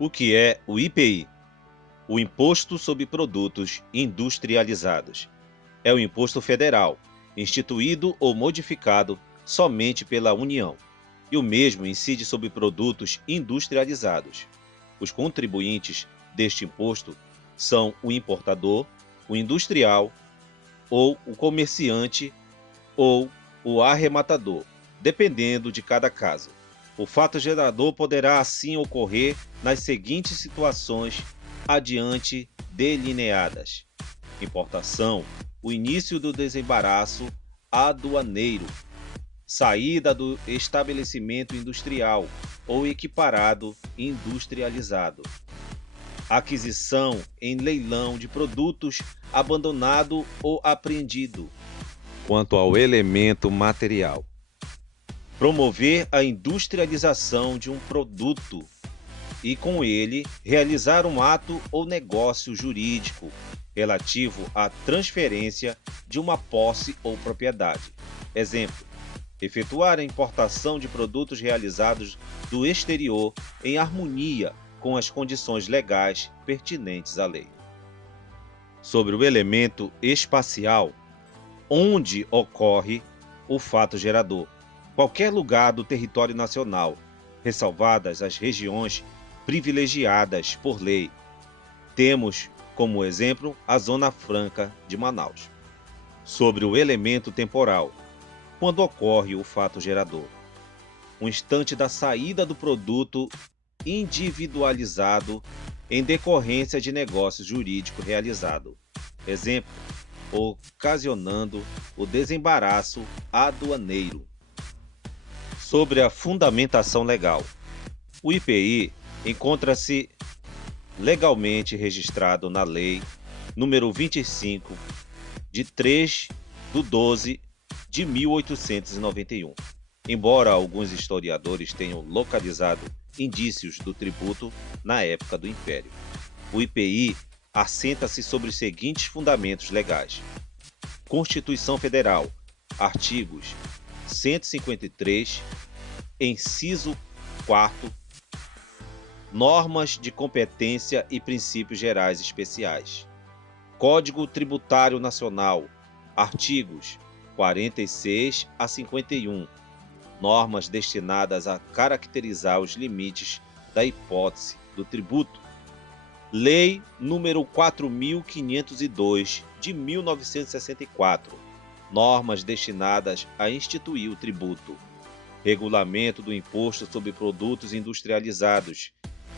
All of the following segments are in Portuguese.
O que é o IPI? O Imposto sobre Produtos Industrializados. É o imposto federal, instituído ou modificado somente pela União, e o mesmo incide sobre produtos industrializados. Os contribuintes deste imposto são o importador, o industrial, ou o comerciante, ou o arrematador, dependendo de cada caso. O fato gerador poderá assim ocorrer nas seguintes situações adiante delineadas: importação, o início do desembaraço aduaneiro, saída do estabelecimento industrial ou equiparado industrializado, aquisição em leilão de produtos abandonado ou apreendido. Quanto ao elemento material, promover a industrialização de um produto e, com ele, realizar um ato ou negócio jurídico relativo à transferência de uma posse ou propriedade. Exemplo: efetuar a importação de produtos realizados do exterior em harmonia com as condições legais pertinentes à lei. Sobre o elemento espacial, onde ocorre o fato gerador: qualquer lugar do território nacional, ressalvadas as regiões privilegiadas por lei. Temos como exemplo a Zona Franca de Manaus. Sobre o elemento temporal, quando ocorre o fato gerador: um instante da saída do produto individualizado em decorrência de negócio jurídico realizado. Exemplo: ocasionando o desembaraço aduaneiro. Sobre a fundamentação legal, o IPI encontra-se legalmente registrado na Lei nº 25, de 3/12 de 1891. Embora alguns historiadores tenham localizado indícios do tributo na época do Império, o IPI assenta-se sobre os seguintes fundamentos legais: Constituição Federal, artigos 153, inciso 4, normas de competência e princípios gerais especiais. Código Tributário Nacional, artigos 46 a 51, normas destinadas a caracterizar os limites da hipótese do tributo. Lei nº 4.502, de 1964, normas destinadas a instituir o tributo. Regulamento do Imposto sobre Produtos Industrializados,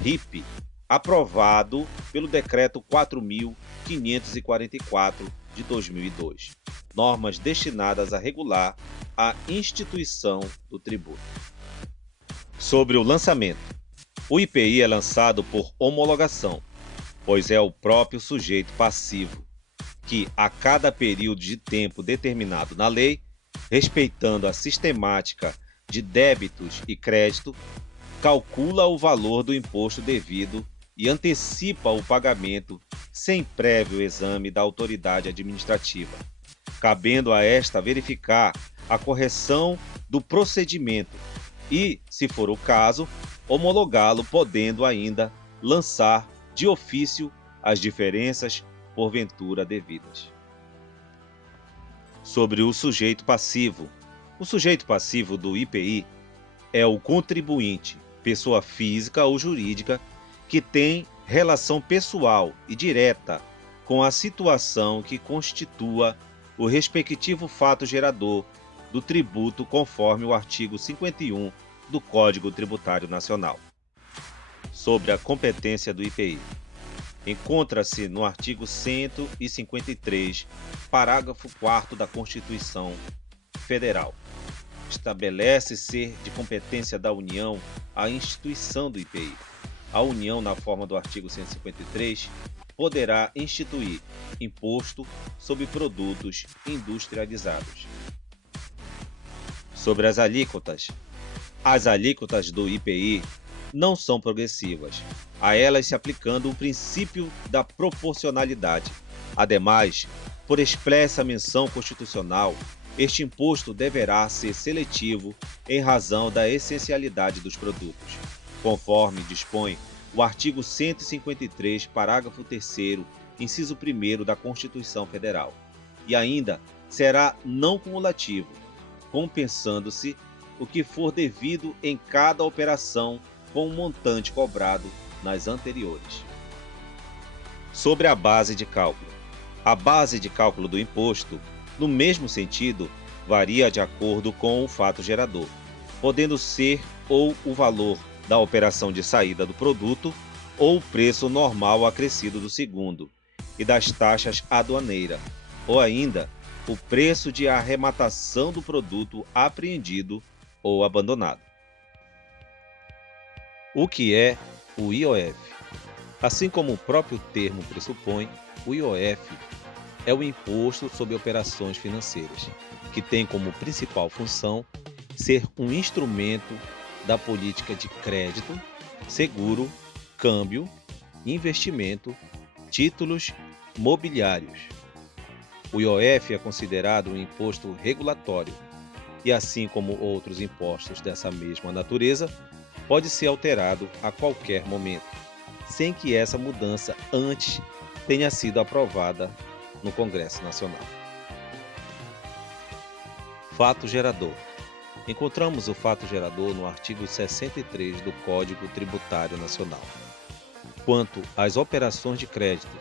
RIP, aprovado pelo Decreto 4.544, de 2002. Normas destinadas a regular a instituição do tributo. Sobre o lançamento, o IPI é lançado por homologação, pois é o próprio sujeito passivo que, a cada período de tempo determinado na lei, respeitando a sistemática de débitos e crédito, calcula o valor do imposto devido e antecipa o pagamento sem prévio exame da autoridade administrativa, cabendo a esta verificar a correção do procedimento e, se for o caso, homologá-lo, podendo ainda lançar de ofício as diferenças porventura devidas. Sobre o sujeito passivo. O sujeito passivo do IPI é o contribuinte, pessoa física ou jurídica, que tem relação pessoal e direta com a situação que constitua o respectivo fato gerador do tributo, conforme o artigo 51 do Código Tributário Nacional. Sobre a competência do IPI. Encontra-se no artigo 153, parágrafo 4º da Constituição Federal. Estabelece ser de competência da União a instituição do IPI. A União, na forma do artigo 153, poderá instituir imposto sobre produtos industrializados. Sobre as alíquotas. As alíquotas do IPI não são progressivas, a elas se aplicando o princípio da proporcionalidade. Ademais, por expressa menção constitucional, este imposto deverá ser seletivo em razão da essencialidade dos produtos, conforme dispõe o artigo 153, parágrafo 3º, inciso 1º da Constituição Federal. E ainda será não cumulativo, compensando-se o que for devido em cada operação com o montante cobrado nas anteriores. Sobre a base de cálculo. A base de cálculo do imposto, no mesmo sentido, varia de acordo com o fato gerador, podendo ser ou o valor da operação de saída do produto ou o preço normal acrescido do segundo e das taxas aduaneiras, ou ainda o preço de arrematação do produto apreendido ou abandonado. O que é o IOF? Assim como o próprio termo pressupõe, o IOF é o Imposto sobre Operações Financeiras, que tem como principal função ser um instrumento da política de crédito, seguro, câmbio, investimento, títulos mobiliários. O IOF é considerado um imposto regulatório e, assim como outros impostos dessa mesma natureza, pode ser alterado a qualquer momento, sem que essa mudança antes tenha sido aprovada no Congresso Nacional. Fato gerador. Encontramos o fato gerador no artigo 63 do Código Tributário Nacional. Quanto às operações de crédito,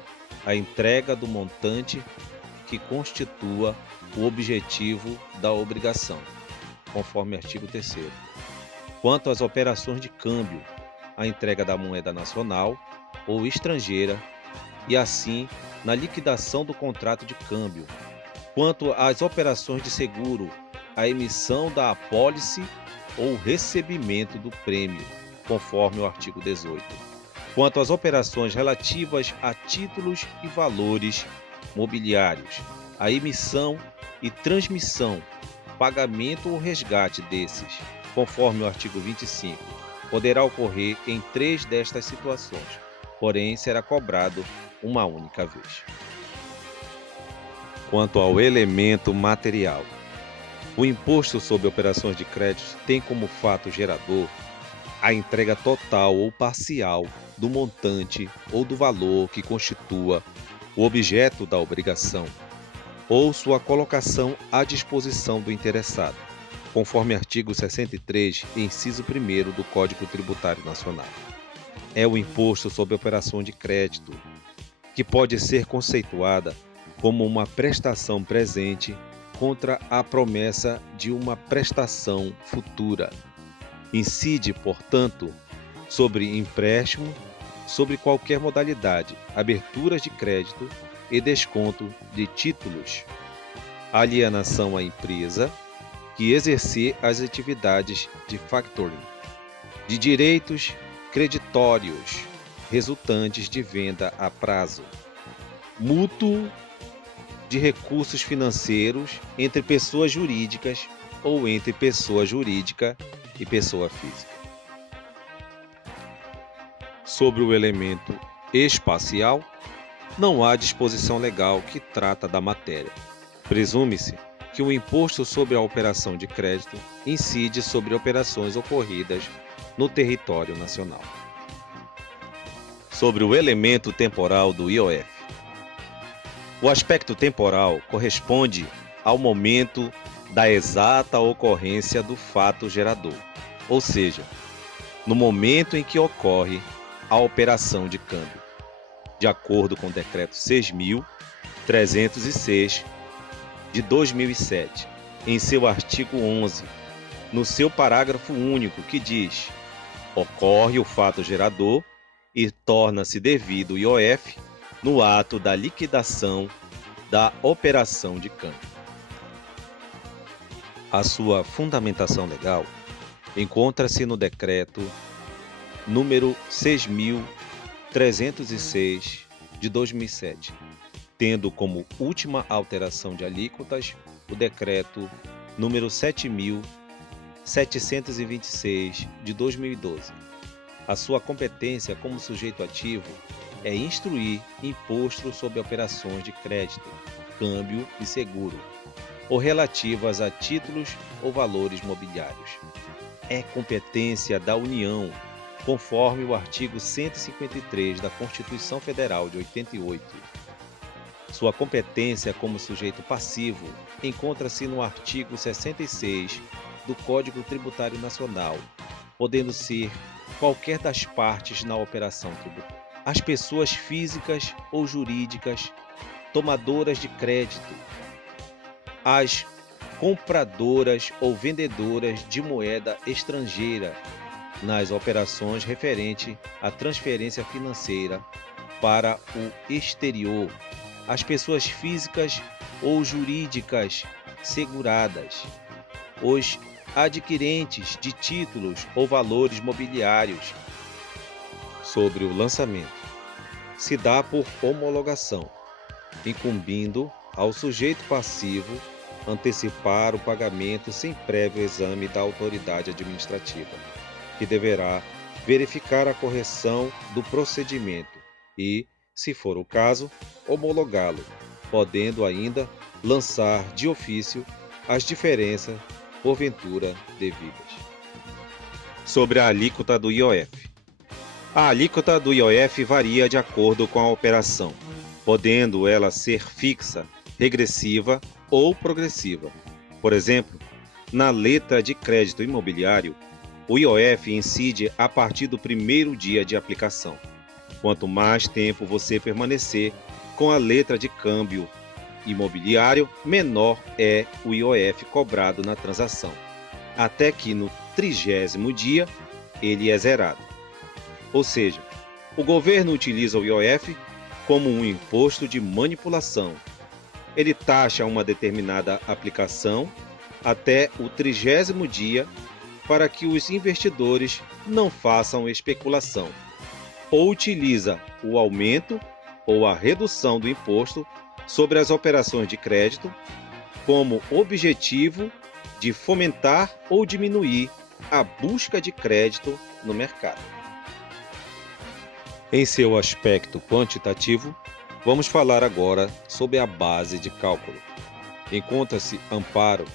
a entrega do montante que constitua o objetivo da obrigação, conforme artigo 3º. Quanto às operações de câmbio, a entrega da moeda nacional ou estrangeira e, assim, na liquidação do contrato de câmbio. Quanto às operações de seguro, a emissão da apólice ou recebimento do prêmio, conforme o artigo 18. Quanto às operações relativas a títulos e valores mobiliários, a emissão e transmissão, pagamento ou resgate desses, conforme o artigo 25, poderá ocorrer em 3 destas situações, porém será cobrado uma única vez. Quanto ao elemento material, o Imposto sobre Operações de Crédito tem como fato gerador a entrega total ou parcial do montante ou do valor que constitua o objeto da obrigação ou sua colocação à disposição do interessado, conforme artigo 63, inciso 1º do Código Tributário Nacional. É o Imposto sobre Operação de Crédito, que pode ser conceituada como uma prestação presente contra a promessa de uma prestação futura. Incide, portanto, sobre empréstimo, sobre qualquer modalidade, aberturas de crédito e desconto de títulos, alienação à empresa que exercer as atividades de factoring, de direitos creditórios resultantes de venda a prazo, mútuo de recursos financeiros entre pessoas jurídicas ou entre pessoa jurídica e pessoa física. Sobre o elemento espacial, não há disposição legal que trata da matéria. Presume-se que o imposto sobre a operação de crédito incide sobre operações ocorridas no território nacional. Sobre o elemento temporal do IOF. O aspecto temporal corresponde ao momento da exata ocorrência do fato gerador, ou seja, no momento em que ocorre a operação de câmbio, de acordo com o Decreto 6.306 de 2007, em seu artigo 11, no seu parágrafo único, que diz: ocorre o fato gerador e torna-se devido o IOF no ato da liquidação da operação de câmbio. A sua fundamentação legal encontra-se no Decreto número 6.306 de 2007, tendo como última alteração de alíquotas o Decreto número 7.726 de 2012. A sua competência como sujeito ativo é instruir imposto sobre operações de crédito, câmbio e seguro, ou relativas a títulos ou valores mobiliários. É competência da União conforme o artigo 153 da Constituição Federal de 88. Sua competência como sujeito passivo encontra-se no artigo 66 do Código Tributário Nacional, podendo ser qualquer das partes na operação tributária. As pessoas físicas ou jurídicas tomadoras de crédito, as compradoras ou vendedoras de moeda estrangeira nas operações referente à transferência financeira para o exterior, as pessoas físicas ou jurídicas seguradas, os adquirentes de títulos ou valores mobiliários. Sobre o lançamento, se dá por homologação, incumbindo ao sujeito passivo antecipar o pagamento sem prévio exame da autoridade administrativa, que deverá verificar a correção do procedimento e, se for o caso, homologá-lo, podendo ainda lançar de ofício as diferenças porventura devidas. Sobre a alíquota do IOF. A alíquota do IOF varia de acordo com a operação, podendo ela ser fixa, regressiva ou progressiva. Por exemplo, na letra de crédito imobiliário, o IOF incide a partir do primeiro dia de aplicação. Quanto mais tempo você permanecer com a letra de câmbio imobiliário, menor é o IOF cobrado na transação, até que no 30º dia ele é zerado. Ou seja, o governo utiliza o IOF como um imposto de manipulação. Ele taxa uma determinada aplicação até o 30º dia para que os investidores não façam especulação, ou utiliza o aumento ou a redução do imposto sobre as operações de crédito como objetivo de fomentar ou diminuir a busca de crédito no mercado. Em seu aspecto quantitativo, vamos falar agora sobre a base de cálculo. Encontra-se amparo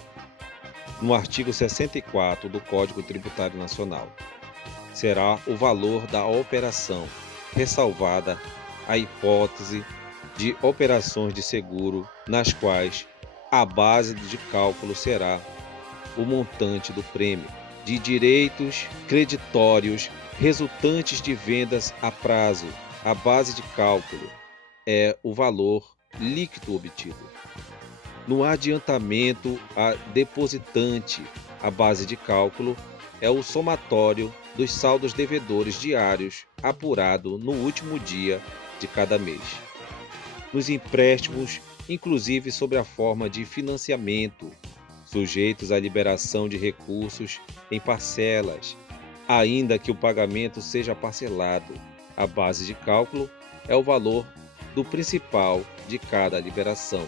no artigo 64 do Código Tributário Nacional. Será o valor da operação, ressalvada a hipótese de operações de seguro nas quais a base de cálculo será o montante do prêmio de direitos creditórios resultantes de vendas a prazo. A base de cálculo é o valor líquido obtido. No adiantamento a depositante, a base de cálculo é o somatório dos saldos devedores diários apurado no último dia de cada mês. Nos empréstimos, inclusive sobre a forma de financiamento, sujeitos à liberação de recursos em parcelas, ainda que o pagamento seja parcelado, a base de cálculo é o valor do principal de cada liberação,